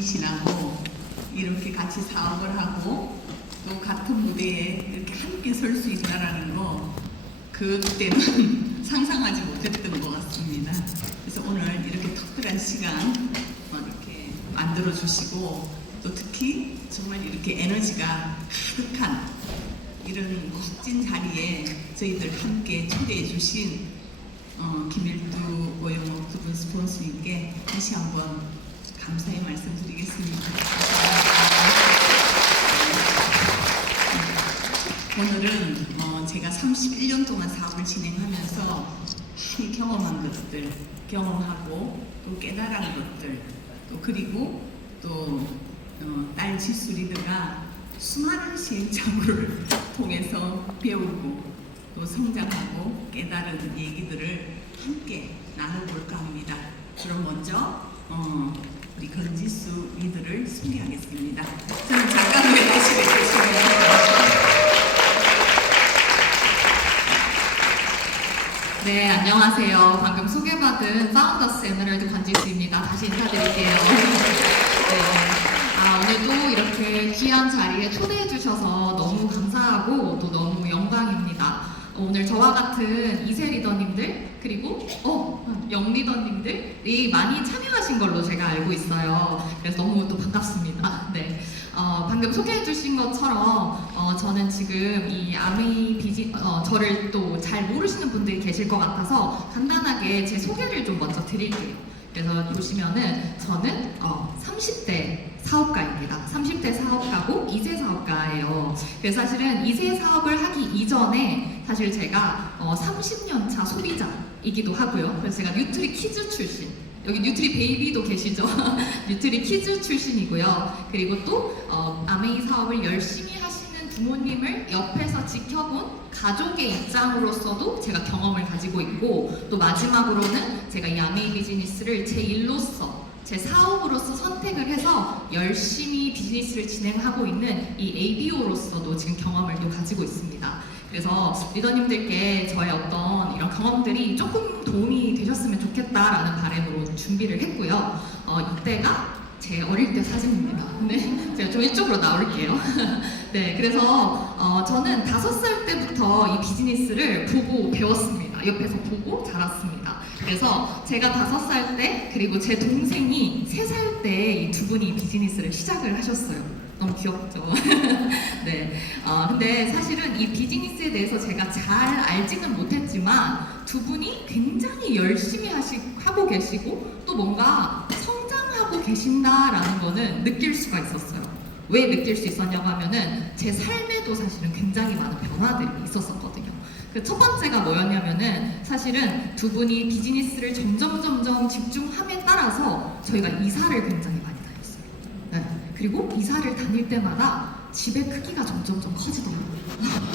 지신하고 이렇게 같이 사업을 하고 또 같은 무대에 이렇게 함께 설 수 있다라는 거 그때는 상상하지 못했던 것 같습니다. 그래서 오늘 이렇게 특별한 시간 이렇게 만들어 주시고 또 특히 정말 이렇게 에너지가 가득한 이런 멋진 자리에 저희들 함께 초대해 주신 김일두 오영옥 두 분 스폰서님께 다시 한번 감사의 말씀드리겠습니다. 오늘은 제가 31년 동안 사업을 진행하면서 많이 경험한 것들, 경험하고 또 깨달은 것들, 또 그리고 또 딸 지수 리더가 수많은 시행착오를 통해서 배우고 또 성장하고 깨달은 얘기들을 함께 나눠볼까 합니다. 그럼 먼저 우리 권지수 리더를 소개하겠습니다. 저는 잠깐 후에 다시 뵙겠습니다. 네, 안녕하세요. 방금 소개받은 파운더스 에메랄드 권지수입니다. 다시 인사드릴게요. 네. 오늘도 이렇게 귀한 자리에 초대해 주셔서 너무 감사하고 또 너무 영광입니다. 오늘 저와 같은 이세 리더님들 그리고 영 리더님들이 많이 참여하신 걸로 제가 알고 있어요. 그래서 너무 또 반갑습니다. 네. 방금 소개해 주신 것처럼 저는 지금 이 아메이 저를 또 잘 모르시는 분들이 계실 것 같아서 간단하게 제 소개를 좀 먼저 드릴게요. 그래서 보시면은 저는 30대 사업가입니다. 30대 사업가고 2세 사업가예요. 그래서 사실은 2세 사업을 하기 이전에 사실 제가 30년 차 소비자이기도 하고요. 그래서 제가 뉴트리 키즈 출신, 여기 뉴트리 베이비도 계시죠? 뉴트리 키즈 출신이고요. 그리고 또 아메이 사업을 열심히 하시는 부모님을 옆에서 지켜본 가족의 입장으로서도 제가 경험을 가지고 있고, 또 마지막으로는 제가 이 아메이 비즈니스를 제 일로서 제 사업으로서 선택을 해서 열심히 비즈니스를 진행하고 있는 이 ABO로서도 지금 경험을 또 가지고 있습니다. 그래서 리더님들께 저의 어떤 이런 경험들이 조금 도움이 되셨으면 좋겠다라는 바람으로 준비를 했고요. 이때가 제 어릴 때 사진입니다. 네, 제가 좀 이쪽으로 나올게요. 네, 그래서 저는 5살 때부터 이 비즈니스를 보고 배웠습니다. 옆에서 보고 자랐습니다. 그래서 제가 5살 때 그리고 제 동생이 3살 때 이 두 분이 비즈니스를 시작을 하셨어요. 너무 귀엽죠? 네. 근데 사실은 이 비즈니스에 대해서 제가 잘 알지는 못했지만 두 분이 굉장히 열심히 하고 계시고 또 뭔가 성장하고 계신다라는 거는 느낄 수가 있었어요. 왜 느낄 수 있었냐고 하면은 제 삶에도 사실은 굉장히 많은 변화들이 있었었거든요. 그 첫 번째가 뭐였냐면은 사실은 두 분이 비즈니스를 점점 집중함에 따라서 저희가 이사를 굉장히 많이 다녔어요. 네. 그리고 이사를 다닐 때마다 집의 크기가 점점 커지더라고요.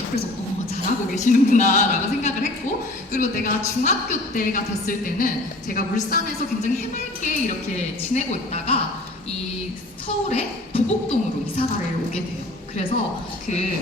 그래서 잘하고 계시는구나 라고 생각을 했고, 그리고 내가 중학교 때가 됐을 때는 제가 울산에서 굉장히 해맑게 이렇게 지내고 있다가 이 서울의 도곡동으로 이사가를 오게 돼요. 그래서 그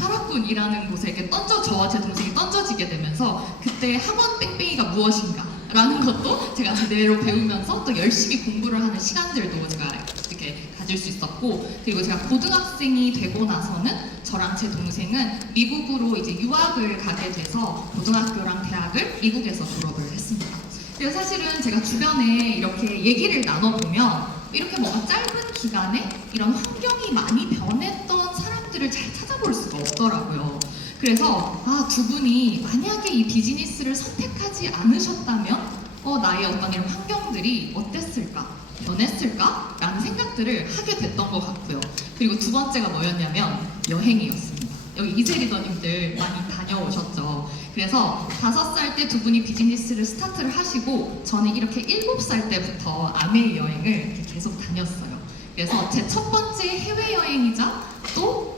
파락군이라는 곳에 이렇게 저와 제 동생이 던져지게 되면서 그때 학원 뺑뺑이가 무엇인가 라는 것도 제가 제대로 배우면서 또 열심히 공부를 하는 시간들도 제가 이렇게 가질 수 있었고, 그리고 제가 고등학생이 되고 나서는 저랑 제 동생은 미국으로 이제 유학을 가게 돼서 고등학교랑 대학을 미국에서 졸업을 했습니다. 그래서 사실은 제가 주변에 이렇게 얘기를 나눠보면 이렇게 뭔가 짧은 기간에 이런 환경이 많이 변했던 사람들을 잘 찾아볼 수가 없더라고요. 그래서 두 분이 만약에 이 비즈니스를 선택하지 않으셨다면 나의 어떤 이런 환경들이 어땠을까? 변했을까? 라는 생각들을 하게 됐던 것 같고요. 그리고 두 번째가 뭐였냐면 여행이었습니다. 여기 이세 리더님들 많이 다녀오셨죠. 그래서 5살 때 두 분이 비즈니스를 스타트를 하시고 저는 이렇게 7살 때부터 아메이 여행을 이렇게 계속 다녔어요. 그래서 제 첫 번째 해외여행이자 또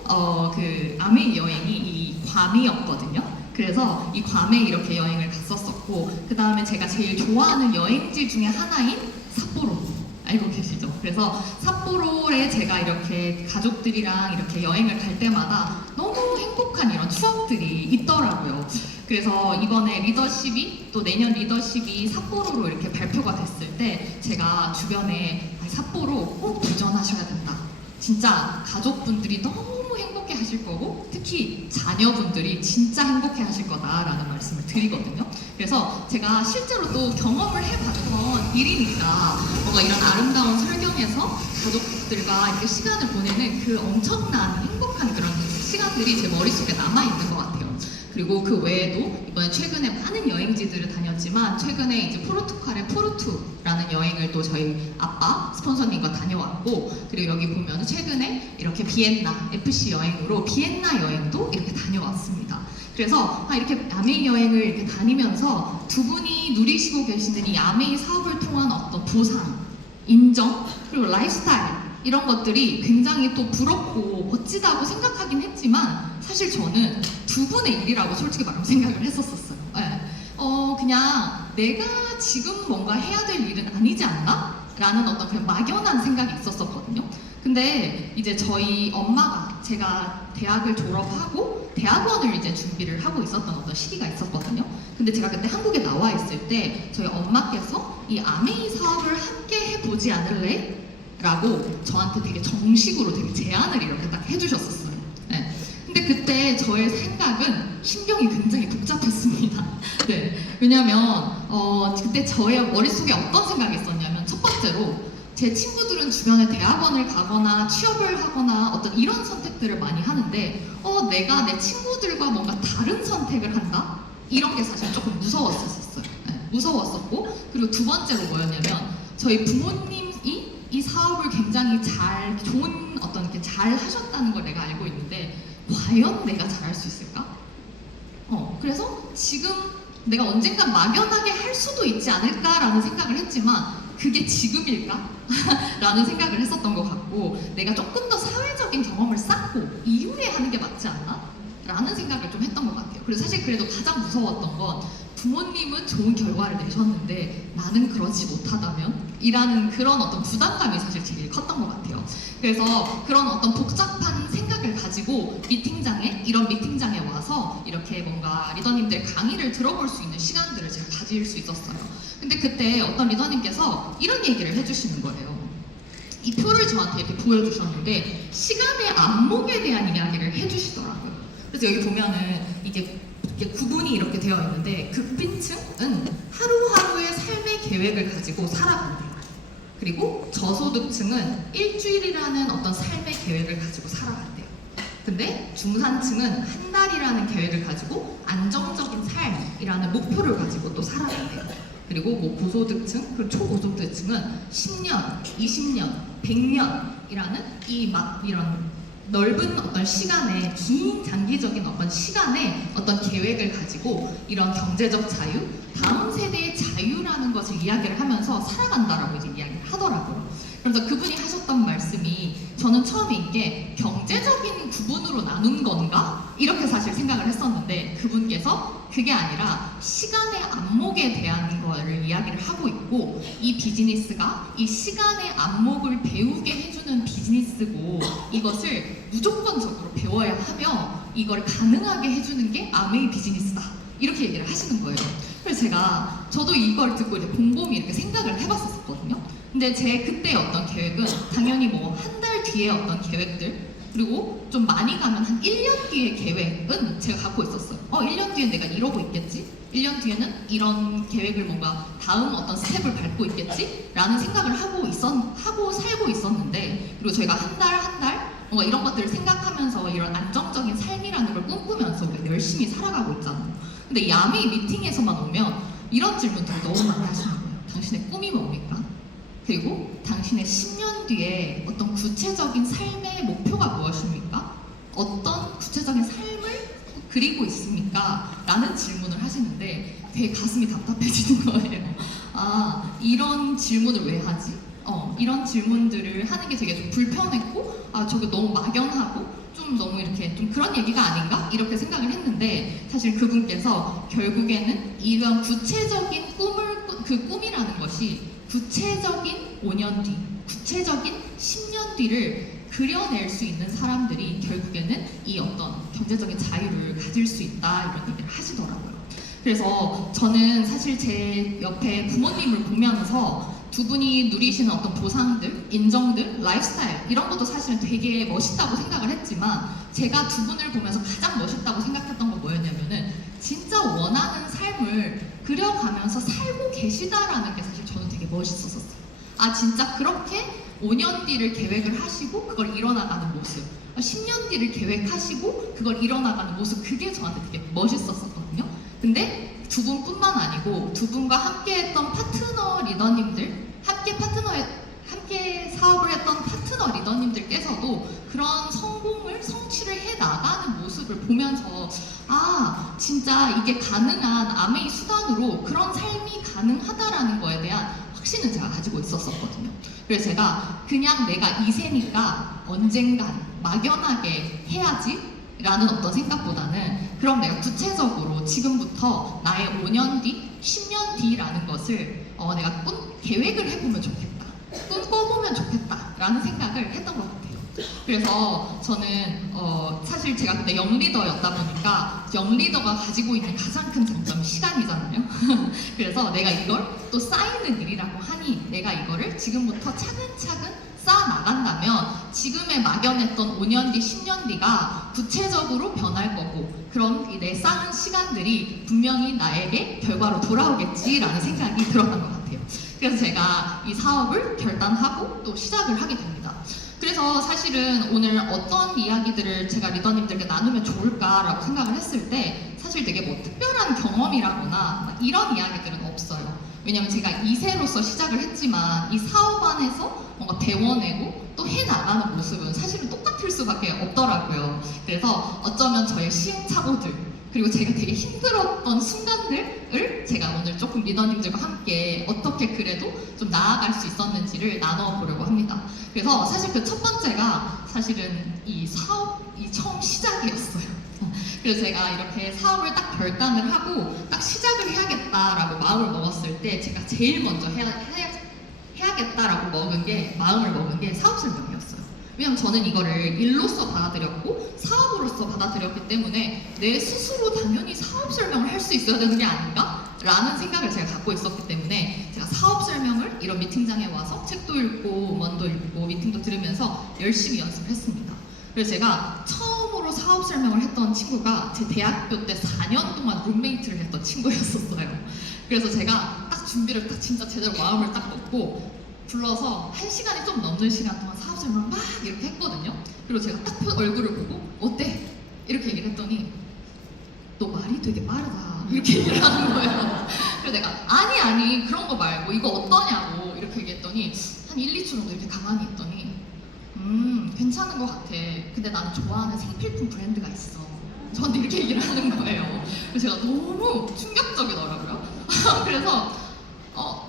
그 아메이 여행이 이 괌이었거든요. 그래서 이 괌에 이렇게 여행을 갔었었고, 그 다음에 제가 제일 좋아하는 여행지 중에 하나인 삿포로 알고 계시죠? 그래서 삿포로에 제가 이렇게 가족들이랑 이렇게 여행을 갈 때마다 너무 행복한 이런 추억들이 있더라고요. 그래서 이번에 리더십이 또 내년 리더십이 삿포로로 이렇게 발표가 됐을 때 제가 주변에 삿포로 꼭 도전하셔야 된다. 진짜 가족분들이 너무 행복해 하실 거고 특히 자녀분들이 진짜 행복해 하실 거다라는 말씀을 드리거든요. 그래서 제가 실제로 또 경험을 해봤던 일이니까 뭔가 이런 아름다운 설경에서 가족들과 이렇게 시간을 보내는 그 엄청난 행복한 그런 시간들이 제 머릿속에 남아있는 것 같아요. 그리고 그 외에도 이번에 최근에 많은 여행지들을 다녔지만 최근에 이제 포르투갈의 포르투라는 여행을 또 저희 아빠 스폰서님과 다녀왔고 그리고 여기 보면 최근에 이렇게 비엔나 FC 여행으로 비엔나 여행도 이렇게 다녀왔습니다. 그래서 이렇게 야메이 여행을 이렇게 다니면서 두 분이 누리시고 계시는 이 야메이 사업을 통한 어떤 보상, 인정, 그리고 라이프스타일 이런 것들이 굉장히 또 부럽고 멋지다고 생각하긴 했지만 사실 저는 두 분의 일이라고 솔직히 말하면 생각을 했었어요. 네. 그냥 내가 지금 뭔가 해야 될 일은 아니지 않나? 라는 어떤 그냥 막연한 생각이 있었었거든요. 근데 이제 저희 엄마가 제가 대학을 졸업하고 대학원을 이제 준비를 하고 있었던 어떤 시기가 있었거든요. 근데 제가 그때 한국에 나와 있을 때 저희 엄마께서 이 아메이 사업을 함께 해보지 않을래? 라고 저한테 되게 정식으로 되게 제안을 이렇게 딱 해주셨었어요. 네. 근데 그때 저의 생각은 심경이 굉장히 복잡했습니다. 네. 왜냐면 그때 저의 머릿속에 어떤 생각이 있었냐면 첫 번째로 제 친구들은 주변에 대학원을 가거나 취업을 하거나 어떤 이런 선택들을 많이 하는데 내가 내 친구들과 뭔가 다른 선택을 한다? 이런 게 사실 조금 무서웠었어요. 네. 무서웠었고 그리고 두 번째로 뭐였냐면 저희 부모님이 이 사업을 굉장히 좋은 어떤 이렇게 잘 하셨다는 걸 내가 알고 있는데 과연 내가 잘할 수 있을까? 그래서 지금 내가 언젠가 막연하게 할 수도 있지 않을까라는 생각을 했지만 그게 지금일까? 라는 생각을 했었던 것 같고 내가 조금 더 사회적인 경험을 쌓고 이후에 하는 게 맞지 않나? 라는 생각을 좀 했던 것 같아요. 그래서 사실 그래도 가장 무서웠던 건 부모님은 좋은 결과를 내셨는데 나는 그러지 못하다면? 이라는 그런 어떤 부담감이 사실 제일 컸던 것 같아요. 그래서 그런 어떤 복잡한 생각을 가지고 이런 미팅장에 와서 이렇게 뭔가 리더님들 강의를 들어볼 수 있는 시간들을 제가 가질 수 있었어요. 근데 그때 어떤 리더님께서 이런 얘기를 해주시는 거예요. 이 표를 저한테 이렇게 보여주셨는데 시간의 안목에 대한 이야기를 해주시더라고요. 그래서 여기 보면은 이게 구분이 이렇게 되어 있는데 극빈층은 하루하루의 삶의 계획을 가지고 살아간대요. 그리고 저소득층은 일주일이라는 어떤 삶의 계획을 가지고 살아간대요. 근데 중산층은 한 달이라는 계획을 가지고 안정적인 삶이라는 목표를 가지고 또 살아간대요. 그리고 뭐 고소득층, 그리고 초고소득층은 10년, 20년, 100년이라는 이런 넓은 어떤 시간에 긴 장기적인 어떤 시간에 어떤 계획을 가지고 이런 경제적 자유, 다음 세대의 자유라는 것을 이야기를 하면서 살아간다라고 이제 이야기를 하더라고요. 그래서 그분이 하셨던 말씀이 저는 처음에 이게 경제적인 구분으로 나눈 건가? 이렇게 사실 생각을 했었는데 그분께서 그게 아니라 시간의 안목에 대한 거를 이야기를 하고 있고 이 비즈니스가 이 시간의 안목을 배우게 해주는 비즈니스고 이것을 무조건적으로 배워야 하며 이걸 가능하게 해주는 게 아메이 비즈니스다 이렇게 얘기를 하시는 거예요. 그래서 저도 이걸 듣고 이제 곰곰이 이렇게 생각을 해봤었거든요. 근데 제 그때 어떤 계획은 당연히 뭐 한 달 뒤에 어떤 계획들 그리고 좀 많이 가면 한 1년 뒤의 계획은 제가 갖고 있었어요. 1년 뒤엔 내가 이러고 있겠지? 1년 뒤에는 이런 계획을 뭔가 다음 어떤 스텝을 밟고 있겠지? 라는 생각을 하고 살고 있었는데 그리고 저희가 한 달 뭔가 이런 것들을 생각하면서 이런 안정적인 삶이라는 걸 꿈꾸면서 우리가 열심히 살아가고 있잖아요. 근데 야메이 미팅에서만 오면 이런 질문들을 너무 많이 하시는 거예요. 당신의 꿈이 뭡니까? 그리고 당신의 10년 뒤에 어떤 구체적인 삶의 목표가 무엇입니까? 어떤 구체적인 삶을 그리고 있습니까? 라는 질문을 하시는데 되게 가슴이 답답해지는 거예요. 이런 질문을 왜 하지? 이런 질문들을 하는 게 되게 좀 불편했고 저게 너무 막연하고 좀 너무 이렇게 좀 그런 얘기가 아닌가? 이렇게 생각을 했는데 사실 그분께서 결국에는 이런 구체적인 그 꿈이라는 것이 구체적인 5년 뒤, 구체적인 10년 뒤를 그려낼 수 있는 사람들이 결국에는 이 어떤 경제적인 자유를 가질 수 있다 이런 얘기를 하시더라고요. 그래서 저는 사실 제 옆에 부모님을 보면서 두 분이 누리시는 어떤 보상들, 인정들, 라이프스타일 이런 것도 사실은 되게 멋있다고 생각을 했지만 제가 두 분을 보면서 가장 멋있다고 생각했던 건 뭐였냐면은 진짜 원하는 삶을 그려가면서 살고 계시다라는 게 사실 저는 되게 멋있었어요. 아 진짜 그렇게 5년 뒤를 계획을 하시고 그걸 이뤄나가는 모습, 10년 뒤를 계획하시고 그걸 이뤄나가는 모습, 그게 저한테 되게 멋있었거든요. 근데 두 분뿐만 아니고 두 분과 함께했던 파트너 리더님들, 함께 사업을 했던 파트너 리더님들께서도 그런 성취를 해 나가는 모습을 보면서 아 진짜 이게 가능한 아메이 수단으로 그런 삶이 가능하다라는 거에 대한 확신을 제가 가지고 있었거든요. 그래서 제가 그냥 내가 이세니까 언젠간 막연하게 해야지 라는 어떤 생각보다는 그럼 내가 구체적으로 지금부터 나의 5년 뒤, 10년 뒤라는 것을 내가 계획을 해보면 좋겠다, 꿈꿔보면 좋겠다 라는 생각을 했던 것 같아요. 그래서 저는 사실 제가 그때 영리더였다 보니까 영리더가 가지고 있는 가장 큰 장점이 시간이잖아요. 그래서 내가 이걸 또 쌓이는 일이라고 하니 내가 이거를 지금부터 차근차근 쌓아 나간다면 지금의 막연했던 5년 뒤, 10년 뒤가 구체적으로 변할 거고 그런 이 내 쌓은 시간들이 분명히 나에게 결과로 돌아오겠지라는 생각이 들었던 것 같아요. 그래서 제가 이 사업을 결단하고 또 시작을 하게 됩니다. 그래서 사실은 오늘 어떤 이야기들을 제가 리더님들께 나누면 좋을까라고 생각을 했을 때 사실 되게 뭐 특별한 경험이라거나 이런 이야기들은 없어요. 왜냐면 제가 2세로서 시작을 했지만 이 사업 안에서 뭔가 배워내고 또 해나가는 모습은 사실은 똑같을 수밖에 없더라고요. 그래서 어쩌면 저의 시행착오들 그리고 제가 되게 힘들었던 순간들을 제가 오늘 조금 리더님들과 함께 어떻게 그래도 좀 나아갈 수 있었는지를 나눠보려고 합니다. 그래서 사실 그 첫 번째가 사실은 이 사업이 처음 시작이었어요. 그래서 제가 이렇게 사업을 딱 결단을 하고 딱 시작을 해야겠다라고 마음을 먹었을 때 제가 제일 먼저 해야겠다라고 마음을 먹은 게 사업 설명이었어요. 왜냐면 저는 이거를 일로서 받아들였고 사업으로서 받아들였기 때문에 내 스스로 당연히 사업 설명을 할 수 있어야 되는 게 아닌가? 라는 생각을 제가 갖고 있었기 때문에 제가 사업 설명을 이런 미팅장에 와서 책도 읽고 원도 읽고 미팅도 들으면서 열심히 연습을 했습니다. 그래서 제가 처음으로 사업 설명을 했던 친구가 제 대학교 때 4년 동안 룸메이트를 했던 친구였었어요. 그래서 제가 딱 준비를 딱 진짜 제대로 마음을 딱 먹고 불러서 1시간이 좀 넘는 시간 동안 사업 설명을 막 이렇게 했거든요. 그리고 제가 딱 얼굴을 보고 어때? 이렇게 얘기를 했더니 너 말이 되게 빠르다 이렇게 얘기를 하는 거예요. 그래서 내가 아니 그런 거 말고 이거 어떠냐고 이렇게 얘기했더니 한 1, 2초 정도 이렇게 가만히 있더니 괜찮은 것 같아. 근데 나는 좋아하는 생필품 브랜드가 있어. 저한테 이렇게 얘기를 하는 거예요. 그래서 제가 너무 충격적이더라고요. 그래서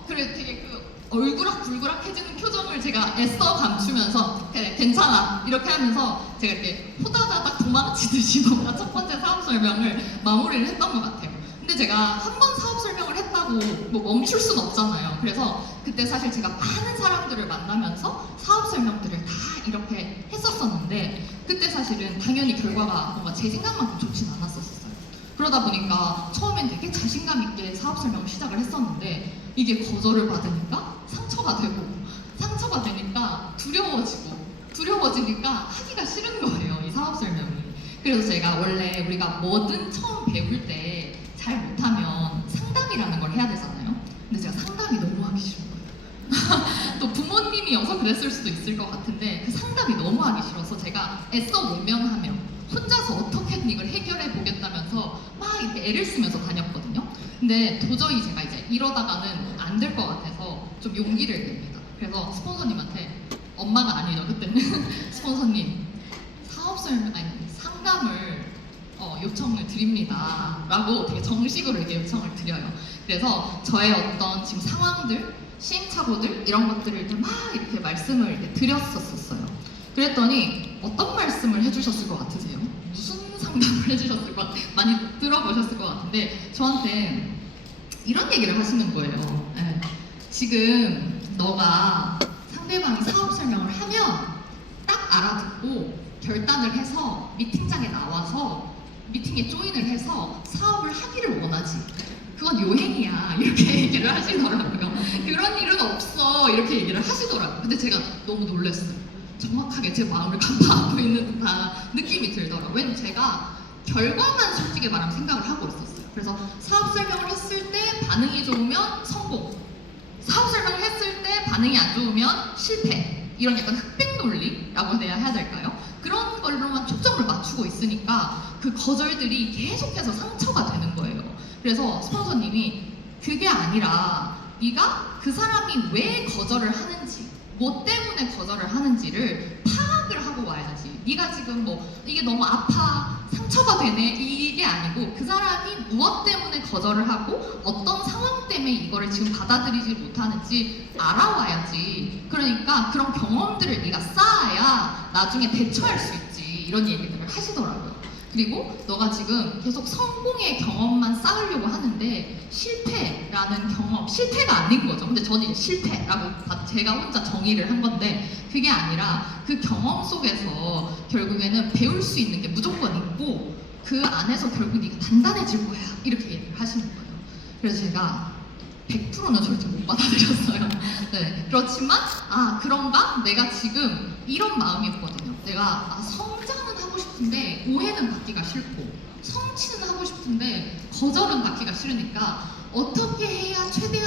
그래 되게 그 얼그락불그락해지는 표정을 제가 애써 감추면서 그래 괜찮아 이렇게 하면서 제가 이렇게 호다다닥 도망치듯이 뭔가 첫 번째 사업 설명을 마무리를 했던 것 같아요. 근데 제가 한 번 사업 설명을 했다고 뭐 멈출 순 없잖아요. 그래서 그때 사실 제가 많은 사람들을 만나면서 사업 설명들을 다 이렇게 했었었는데 그때 사실은 당연히 결과가 뭔가 제 생각만큼 좋진 않았었어요. 그러다 보니까 처음엔 되게 자신감 있게 사업 설명을 시작을 했었는데 이게 거절을 받으니까 상처가 되니까 두려워지니까 하기가 싫은 거예요, 이 사업 설명이. 그래서 제가 원래 우리가 뭐든 처음 배울 때 잘 못하면 상담이라는 걸 해야 되잖아요. 근데 제가 상담이 너무 하기 싫은 거예요. 또 부모님이어서 그랬을 수도 있을 것 같은데 그 상담이 너무 하기 싫어서 제가 애써 모면하며 혼자서 어떻게든 이걸 해결해 보겠다면서 막 이렇게 애를 쓰면서 다녔거든요. 근데 도저히 제가 이제 이러다가는 안 될 것 같아서 좀 용기를 냅니다. 그래서 스폰서님한테 엄마가 아니죠 그때는 스폰서님 상담을 요청을 드립니다 라고 되게 정식으로 이렇게 요청을 드려요. 그래서 저의 어떤 지금 상황들, 시행착오들 이런 것들을 이렇게 막 이렇게 말씀을 이렇게 드렸었어요. 그랬더니 어떤 말씀을 해주셨을 것 같으세요? 무슨 상담을 해주셨을 것 같아요? 많이 들어보셨을 것 같은데 저한테 이런 얘기를 하시는 거예요. 네. 지금 너가 상대방이 사업 설명을 하면 딱 알아듣고 결단을 해서 미팅장에 나와서 미팅에 조인을 해서 사업을 하기를 원하지. 그건 요행이야 이렇게 얘기를 하시더라고요. 그런 일은 없어 이렇게 얘기를 하시더라고요. 근데 제가 너무 놀랐어요. 정확하게 제 마음을 간파하고 있는 듯한 느낌이 들더라고요. 왜냐면 제가 결과만 솔직히 말하면 생각을 하고 있었어요. 그래서 사업 설명을 했을 때 반응이 좋으면 성공, 사업 설명을 했을 때 반응이 안 좋으면 실패, 이런 약간 흑백 논리라고 해야 될까요? 그런 걸로만 초점을 맞추고 있으니까 그 거절들이 계속해서 상처가 되는 거예요. 그래서 스폰서님이 그게 아니라 네가 그 사람이 왜 거절을 하는지, 뭐 때문에 거절을 하는지를 파악을 하고 와야지. 네가 지금 뭐 이게 너무 아파, 상처가 되네 이게 아니고 그 사람이 무엇 때문에 거절을 하고 어떤 상황 때문에 이거를 지금 받아들이지 못하는지 알아와야지. 그러니까 그런 경험들을 네가 쌓아야 나중에 대처할 수 있지, 이런 얘기들을 하시더라고요. 그리고 너가 지금 계속 성공의 경험만 쌓으려고 하는데 실패라는 경험, 실패가 아닌 거죠. 근데 저는 이제 실패라고 제가 혼자 정의를 한 건데 그게 아니라 그 경험 속에서 결국에는 배울 수 있는 게 무조건 있고 그 안에서 결국 네가 단단해질 거야 이렇게 얘기를 하시는 거예요. 그래서 제가 100%는 절대 못 받아들였어요. 네, 그렇지만 그런가? 내가 지금 이런 마음이었거든요. 내가 성장은 하고 싶은데 오해는 받기가 싫고 성취는 하고 싶은데 거절은 받기가 싫으니까 어떻게 해야 최대한